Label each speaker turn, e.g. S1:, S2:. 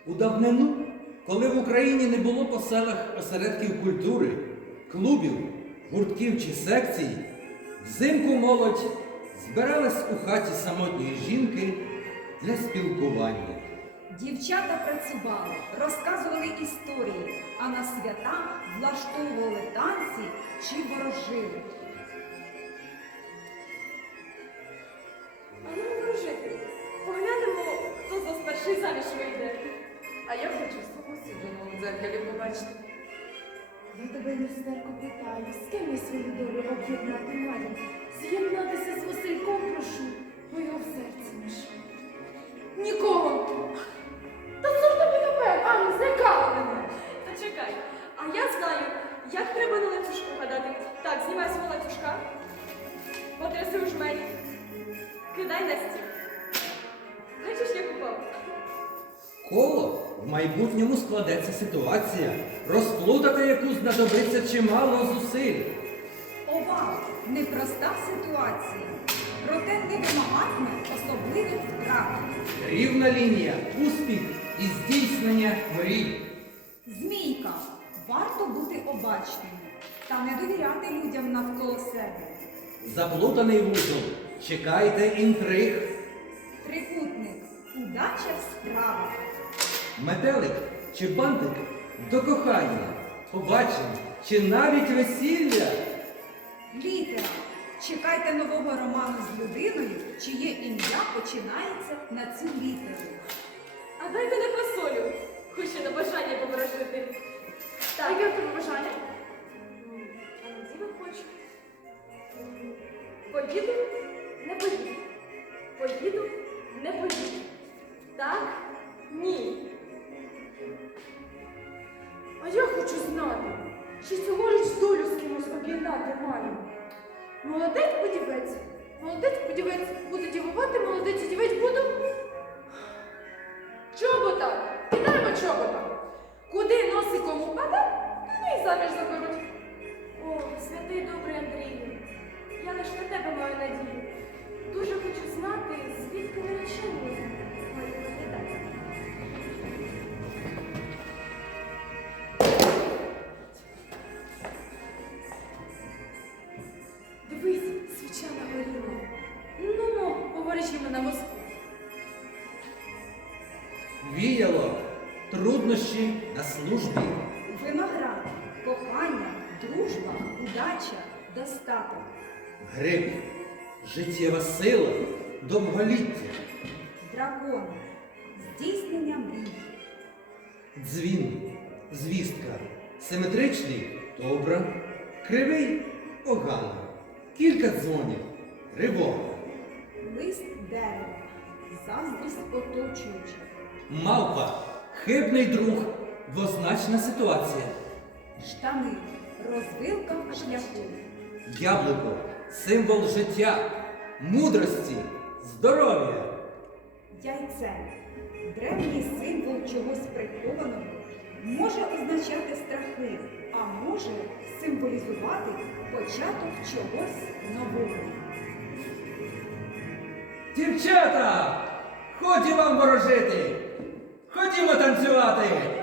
S1: У давнину, коли в Україні не було по селах осередків культури, клубів, гуртків чи секцій, взимку молодь збиралась у хаті самотньої жінки для спілкування.
S2: Дівчата працювали, розказували історії, а на свята влаштовували танці чи ворожили.
S3: А ну ворожити. Поглянемо, хто з нас перший заміж вийде. А я хочу свого сідженого в дзеркалі побачити.
S4: Я тебе, люстерко, питаю, з ким я свою долю об'єднати маю? З'єднатися з Васильком прошу, бо його в серці ношу. Нікого! Та це ж тобі тепер, Аня, злякала мене!
S3: Та чекай, а я знаю, як треба на ланцюжку гадати. Так, знімай свого ланцюжка, потряси у жмені, кидай на стіл. Бачиш, як упав?
S1: Коло в майбутньому складеться ситуація, розплутати яку знадобиться чимало зусиль.
S2: Увага! Непроста ситуація, проте не вимагатиме особливих втрат.
S1: Рівна лінія, успіх і здійснення мрій.
S2: Змійка. Варто бути обачними та не довіряти людям навколо себе.
S1: Заплутаний вузол, чекайте інтриг.
S2: Трикутник. Удача в справах.
S1: Метелик чи бантик до кохання, побачення чи навіть весілля.
S2: Літера. Чекайте нового роману з людиною, чиє ім'я починається на цю літеру.
S3: А дай-ка не фасолю, хочу на бажання поворожити. Так. Яке в тебе бажання? А на діва хочу. Поїду, не поїду. Поїду, не поїду. Так, ні.
S4: А я хочу знати, чи цьогоріч долю з кимось об'єднати маю. Молодець подівець, буду дівувати, молодець дівець буду. Чобота, кидаємо чобота. Куди носиком упаде, ну і заміж заберуть.
S3: О, святий добрий Андрію, я лиш на тебе маю надію. Дуже хочу знати, звідки наречені мають виглядати.
S4: Дивись, свіча нагоріла. Ну, поворожімо на Москву.
S1: Віяло, труднощі на службі.
S2: Виноград. Кохання, дружба, удача, достаток.
S1: Гриб, життєва сила, довголіття.
S2: Дракон. Здійснення мрій.
S1: Дзвін, звістка, симетричний добра, кривий погано, кілька дзвонів, тривога.
S2: Лист дерева. Заздрість оточуючих.
S1: Мавпа, хибний друг, двозначна ситуація.
S2: Штани. Розвилка шляху.
S1: Яблуко, символ життя, мудрості, здоров'я.
S2: Яйце. Древній символ чогось прихованого може означати страхи, а може символізувати початок чогось нового.
S1: Дівчата, ході вам ворожити, ходімо танцювати.